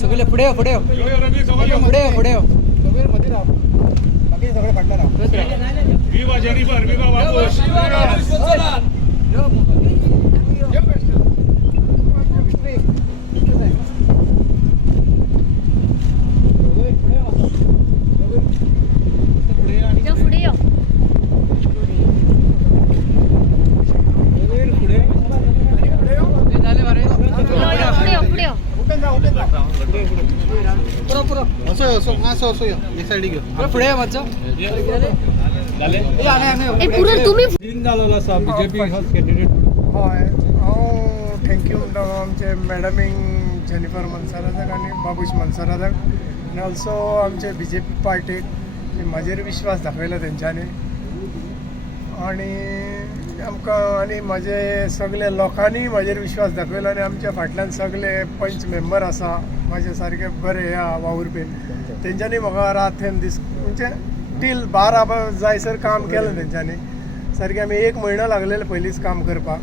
सगळे पुढे पुढे पुढे पुढे पुढे बीजेपी कॅन्डिडेट हय हांव थँक्यू म्हणटा आमचे मॅडमींक जेनिफर मनसराजाक आनी बाबूश मनसराजाक आनी ऑल्सो आमचे BJP पार्टीक म्हाजेर विश्वास दाखयला तेंच्यांनी आनी आमकां आनी म्हाजे सगळे लोकांनी म्हाजेर विश्वास दाखयला आनी आमच्या फाटल्यान सगळे पंच मेंबर आसा म्हाजे सारके बरे वावुरपी तेंच्यांनी म्हाका रात दीस म्हणजे टील 12 जायसर काम केलें तेंच्यांनी सारकें आमी 1 म्हयनो लागलेले पयलींच काम करपाक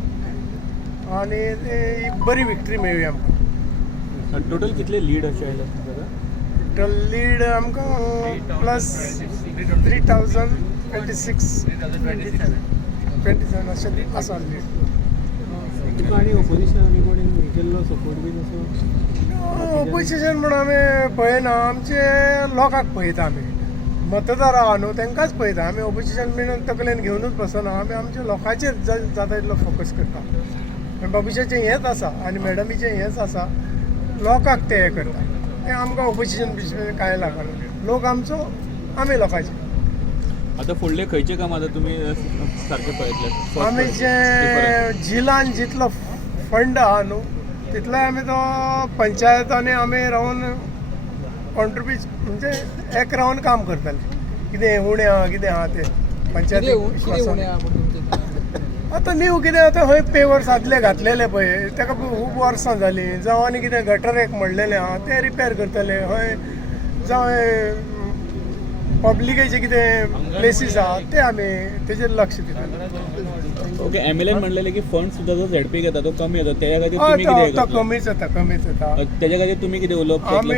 आनी एक बरी विक्ट्री मेळ्ळी आमकां. टोटल कितले लीड अशें आयला? टोटल लीड आमकां प्लस 3026 अशें आसा लीड. तुका आनी ऑपोजिशन आमी कोणी हे केल्लो सपोर्ट बीन असो? ऑपोजिशन म्हणून आमी पळयना, आमचे लोकांक पळयता आमी मतदार आहा न्हू तांकांच पळयता आमी. ऑपोजिशन बीन तकलेन घेवनूच बसना आमी आमच्या लोकांचेर जाता तितलो फोकस करता. बाबूशाचें हेंच आसा आनी मॅडमीचें हेंच आसा, लोकांक ते हें करता. तें आमकां ऑपोजिशन बिजिशन कांय लागना. लोक आमचो आमी लोकांचे. आतां फुडले खंयचे काम आतां तुमी सारके पळयतले? आमी जे जिल्लान जितलो फंड आहा न्हू तितलो आमी तो पंचायतांनी आमी रावन कॉन्ट्रिब्यूट म्हणजे एक रावन काम करताले. कितें उणें आहा कितें आहा तें पंचायत आतां न्यू कितें आतां खंय पेवर्स आदले घातलेले पळय ताका खूब वर्सां जालीं. जावं आनी कितें गटर एक म्हणलेलें आहा तें रिपेर करतले खंय, जावं पब्लिकेचे कितें प्लेसीस आहा ते आमी तेजेर लक्ष दिता. ओके, MLA म्हणलेले की फंड सुद्दां जो झेडपी घेता तो कमी येता, तेच्या खातीर तुमी कितें तो कमीच येता तेच्या खातीर तुमी कितें उलोवप आमी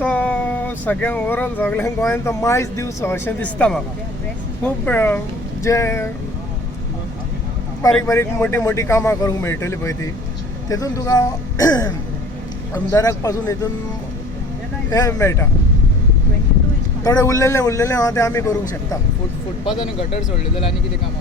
तो सगळ्यांक ओवरऑल सगळ्यांक गोंयांत तो मायज दिवचो अशें दिसता म्हाका. खूब जे बारीक बारीक मोठी मोठी कामां करूंक मेळटली पळय ती तेतून तुका आमदाराक पासून हेतून हे मेळटा. थोडे उरलेले आहा ते आमी करूंक शकता. फुटपाथ आनी गटर सोडले जाल्यार आनी कितें काम?